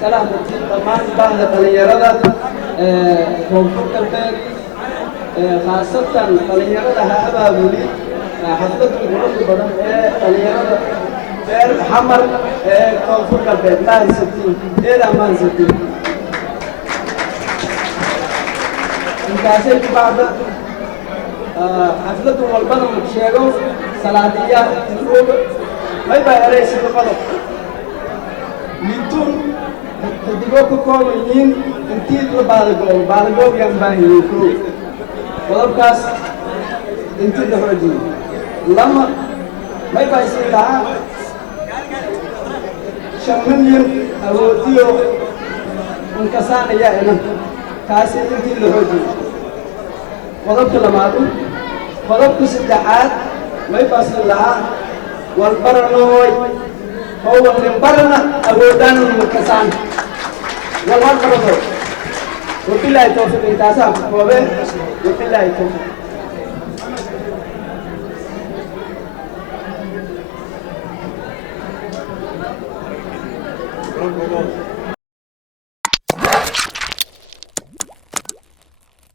salaamati dhammaan bahda dhalinyarada koonfur galbeed khaasatan dhalinyarada ha abaabuli xafladda quruxda badan ee dhalinyarada reer xamar ee koonfur galbeed maansatiin eeda maansatiin intaasay ku bacda xafladdu walbana ma sheego salaadiya ruuga may baa eraysiga qodob litun xidigo ka kooban yihiin intii la baadagoob yaan baahiyin koo qodobkaas intii la xoojiyey lama may baa isii lahaa 5 milyan awoodiyo unkasaanaya inan kaasi intii la xoojiyey qodobka lamaadu qodobka saddexaad may baa isii lahaa walbaranooy هو المبرنا أودان المكسان والله برضو وبالله التوفيق إنتاسام وبالله التوفيق